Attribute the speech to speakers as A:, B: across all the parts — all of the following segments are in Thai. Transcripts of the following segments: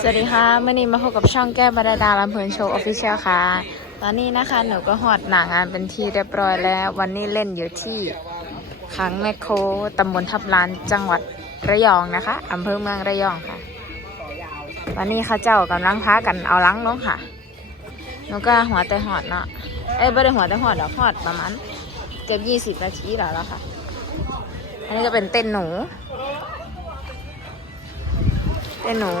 A: สวัสดีค่ะเมื่อนี้มาพบกับช่องแก้บรรดาลำเพลินโชว์ออฟฟิเชียลค่ะ ตอนนี้นะคะหนูก็หอดหนางานเป็นที่เรียบร้อยแล้ว วันนี้เล่นอยู่ที่ขังแมคโครตำบลทับลานจังหวัดระยองนะคะอำเภอเมืองระยองค่ะตอนนี้เข้าเจ้ากำลังพากันเอาล้างลงค่ะหนูก็หัวแต่หอดเนาะเอ้ยไม่ได้หัวแต่หอดดอกหอดประมาณเกือบยี่สิบนาทีแล้วละค่ะ อันนี้ก็เป็นเต้นหนู เต้นหนู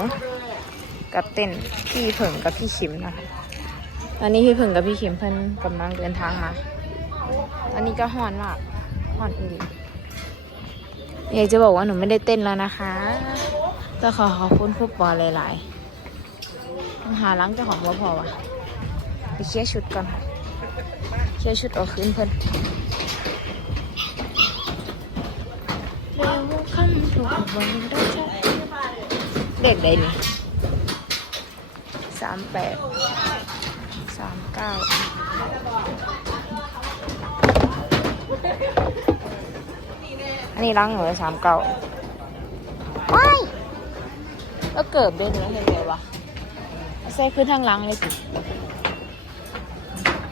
A: กับเต้นพี่เผิงกับพี่ขิมนะคะตอนนี้พี่เผิงกับพี่ขิมเพิ่นกำลังเดินทางมาตอนนี้ก็ห่อนมากห่อนอีกอยากจะบอกว่าหนูไม่ได้เต้นแล้วนะคะแต่ขอขอบคุณครูปอหลายๆต้องหาล้างเจ้าของบ่พอว่ะไปเคลียร์ชุดก่อนค่ะเคลียร์ชุดเออกคืนเพิ่นเร็วคำถูกวันได้ใจ เด็กใดนี่สามแปดสามเก้าอันนี้ล้างหนูสามเก้าว้ายแล้วเกิดด้วยเนื้อเห็นไหมวะเอาใส่ขึ้นทางหล้างเลยสิ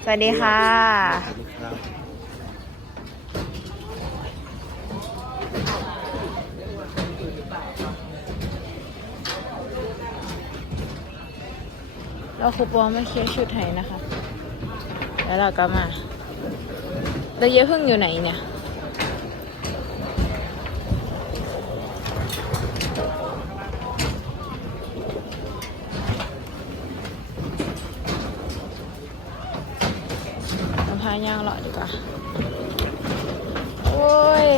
A: สวัสดีค่ะ เราครูปอมาเคลียร์ชุดให้นะคะ แล้วเราก็มาแล้วเยอะพึ่งอยู่ไหนเนี่ยพาย่างเลาะดีกว่า โอ้ย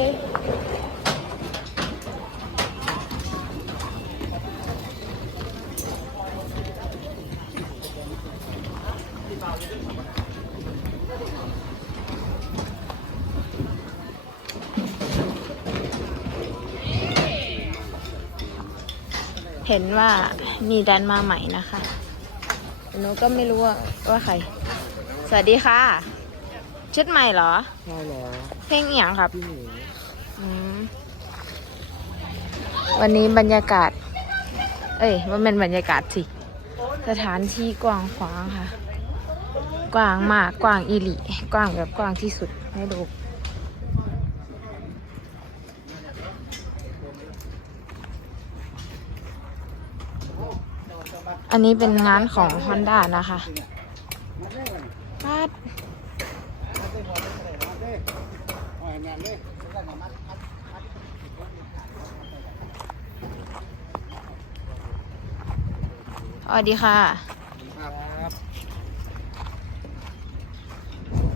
A: เห็นว่ามีแดนมาใหม่นะคะหนูก็ไม่รู้ว่าว่าใคร สวัสดีค่ะ ชุดใหม่เหรอ
B: ใช่แล้ว
A: เพลงอหย่างครับ
B: พี่หนู
A: อืมวันนี้บรรยากาศ เอ้ยมันเป็นบรรยากาศสิ สถานที่กว้างขวางค่ะ กว้างมาก กว้างอีหลี กว้างแบบกว้างที่สุดในโลก อันนี้เป็นงานของ Honda นะคะปัดสวัสดีค่ะ
B: ครับ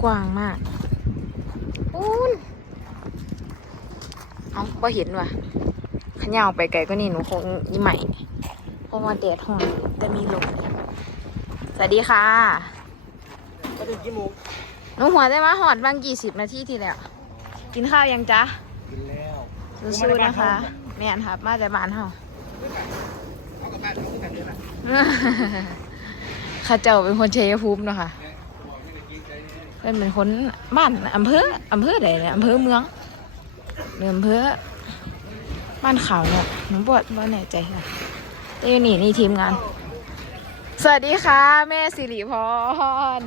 A: กว้างมากอูนเอาก็เห็นว่ะขย่าวไปไกลก็นี่หนูคงยี่ใหม่เพ ราะว่าแดดห้อนแต่มีลมสวัสดีค่ะ
B: ก็ถึงกี่โมง
A: หนูหัวได้มาหอดบางกี่สิบนาทีที่แล้ว กินข้าวยังจ๊ะ
B: กินแล้ว
A: สู้ๆนะคะ แม่นครับ มาแต่บ้านเฮา
B: เอากลับบ้านเอากลับบ้านเลยนะ
A: ข้าเจ้าเป็นคนชัยภูมิเนาะค่ะ เพื่อนเป็นคนบ้านอำเภออำเภอใดเนี่ยอำเภอเมืองหรืออำเภอบ้านเขาเนี่ยหนูบอดว่าแน่ใจค่ะ แต่อยู่นี่นี่ทีมงาน สวัสดีค่ะ แม่สิริพร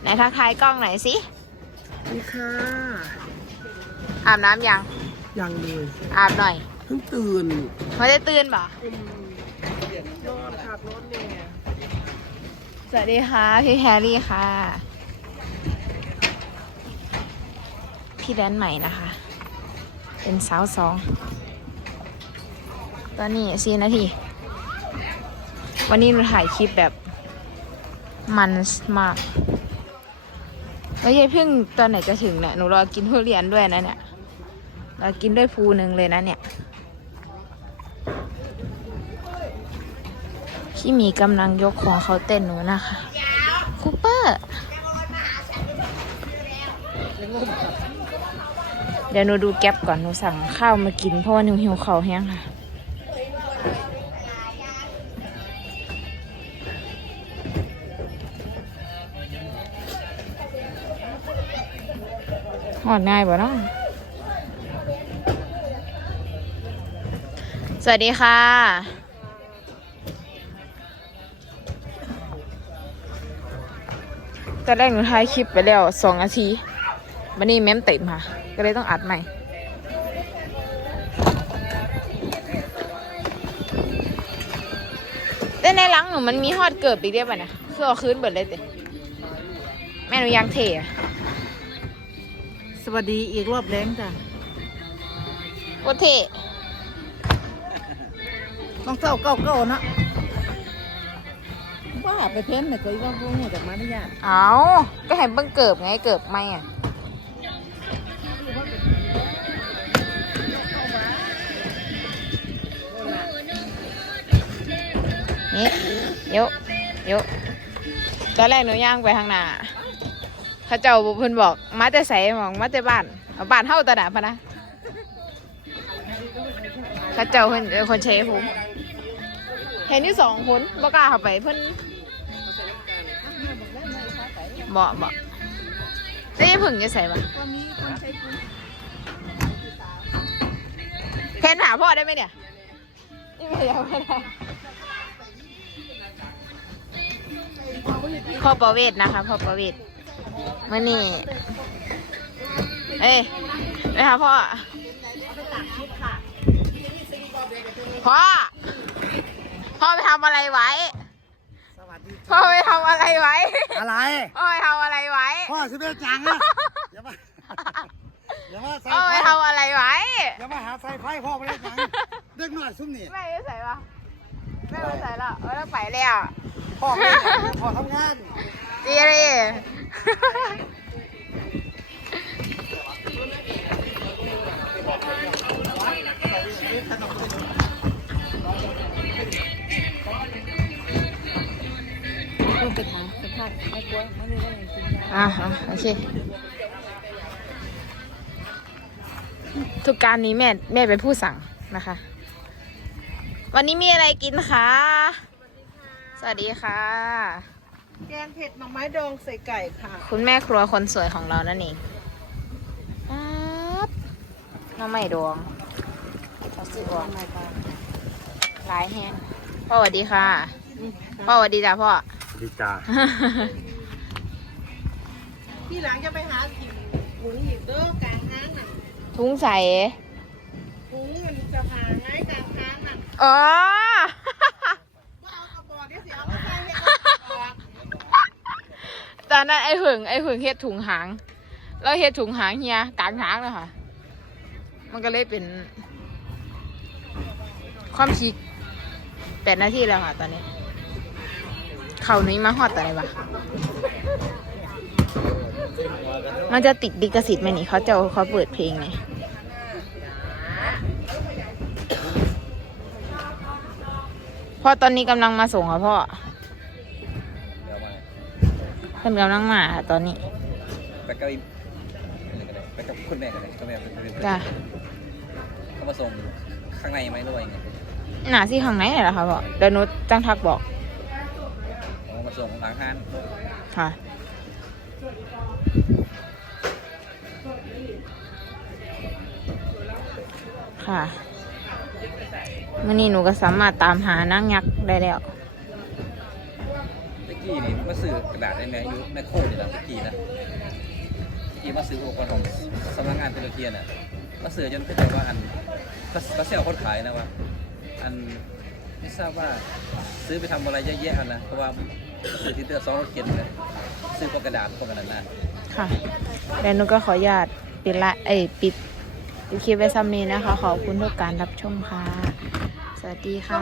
A: ไหนทักทายกล้องหน่อยสิ
B: นี่ค่ะ
A: อาบน้ำยัง
B: ยังเลย
A: อาบหน่อย
B: เพิ่งตื่น
A: ไม่ได้ตื่นป่ะ
B: นอนขับรถเนี่ย
A: สวัสดีค่ะ พี่แฮร์รี่ค่ะ พี่แดนใหม่นะคะ เป็นสาวสอง ตอนนี้สี่นาที วันนี้เราถ่ายคลิปแบบมันมาก แล้วยายเพิ่งตอนไหนจะถึงเนี่ย หนูรอกินทุเรียนด้วยนะเนี่ย รอกินด้วยภูหนึ่งเลยนะเนี่ยที่มีกำลังยกของเขาเต้นหนูนะคะคูเปอร์ เดี๋ยวหนูดูแก๊ปก่อนหนูสั่งข้าวมากินเพราะว่าหนูหิวข้าวแห้งค่ะ หอดง่ายบ่เนาะสวัสดีค่ะ ตอนแรกหนูถ่ายคลิปไปแล้วสองนาทีวันนี้เมมเต็มค่ะ ก็เลยต้องอัดใหม่ แต่ในหลังหนูมันมีฮอดเกิบอีกเดียวป่ะเนี่ยคือเอาคืนเบิดเลยเต็แม่หนูยังเทอะ
C: สวัสดีอีกรอบแรงจ้ะ
A: ว่าเท
C: ต้องเก้าเก้าเก้าเนาะว่าไปเพ้นไม่เคยว่าพวกนี้จากมารยาท
A: เอาก็เห็นเบิ่งเกิบไงเกิบไม่อะ นี่เยอะเยอะตอนแรกหนูย่างไปทางหน้าเขาเจ้าเพิ่นบอก มาแต่ใส่บอกมาแต่บ้านเอาบ้านเท่าตะหนาพะนะเขาเจ้าเพิ่นเป็นคนเชฟผมเห็นที่สองคนบ่กล้าเข้าไปเพิ่นบอกบอกแต่ยังผึ่งจะใส่ปะ
C: วันนี้คนใช้คุณ
A: เพนหาพ่อได้ไหมเนี่ยนี่ไม่ได้ พ่อประเวศนะคะพ่อประเวศมื่อนี่เอ้ยไปหาพ่อพ่อพ่อไปทำอะไรไว้
C: สวัสดี
A: พ่อไปทำอะไรไว้
C: อะไร
A: พ่อไปทำอะไรไว้
C: พ่อสิเป็นจังนะอย่ามาอย่ามาใส่
A: พ่อ
C: ไฟ
A: ไปทำอะไรไว้
C: อย่ามาหาใส่ไฟพ่อไม่ได้จังเด็กหน่อยซุ่มนี่
A: แม่ไม่ใส่ปะแม่ไม่ใส่แล้วเออแล้วไปแล้ว
C: พ่อไม่ได้จังพ่อทำงาน
A: จีรี
C: ต้องไปถามสภาพไม่กลัวไม่มีอะไรกิน
A: อ่าอะโอเคทุกการนี้แม่แม่เป็นผู้สั่งนะคะ วันนี้มีอะไรกินคะส วัสดีค่ะ
B: แกงเผ็ดหน่อไม้ดองใส่ไก่ค่ะ
A: คุณแม่ครัวคนสวยของเรานั่นเองป๊าบน้องใหม่ดวงเขาซื้อดวงหลายแห้งพ่อสวัสดีค่ะ พ่อสวัสดีจ้ะพ่อ
C: ดีจ้า
B: ที่หลังจะไปหาถิ่นหุงอีกเด้อกลางห้างน่ะ
A: ทุงใส
B: หุงมันจะพาไงกลางห้างน่ะ
A: อ๋อ
B: ว่าเอากระบอกเดี๋ยวสิเอาไปใส่ให้เอากระบอก
A: ตอนนั้นไอ้หึงไอ้หึงเฮ็ดถุงหาง แล้วเฮ็ดถุงหางเฮียกลางทางเลยค่ะ มันก็เลยเป็น ความชิกแปดนาทีแล้วค่ะ ตอนนี้ เข่านี้มาฮอดตอนไหนวะมันจะติดดิกสิทธิ์ไหมนี่เขาจะเอาเขาเปิดเพลงไงพ่อตอนนี้กำลังมาส่งค่ะพ่อ พิ่นกำลังมาค่ะตอนนี้
D: ไปกับอีอะไรก็ได้ไปกับคุณแม่ก็ได้คุณแม่เป็นเป็น
A: จ้ะ
D: เขามาส่งข้างในไหมด้วยไง
A: หนาซี่ข้างไหนเหรอคะพ่อเดี๋ยวหนุจังทักบอก
D: เขามาส่งทางห้าน
A: ค่ะ ค่ะมื่อนี้หนูก็สามารถตามหานางยักษ์ได้แล้ว
D: ตะ กี้นี่มาซื้อกระดาษได้ไหมอยู่แมคโครนี่แหละตะกี้นะตะกี้มาซื้ออุปกรณ์ของสำนักงานตุรกีน่ะมาซื้อจนเข้าใจว่าอันก็ก็เซลคนขายนะว่าอันไม่ทราบว่าซื้อไปทำอะไรเยอะแยะนะเพราะว่าซื้อที่เดือดซองรถเข็นเลยซื้อพวกกระดาษพวกนั้นนะ
A: ค่ะแล้วหนูก็ขออนุญาตปิดละเอ้ยปิดปิดคลิปไว้ซ้ำนี้นะคะ ขอบคุณทุกการรับชมค่ะ สวัสดีค่ะ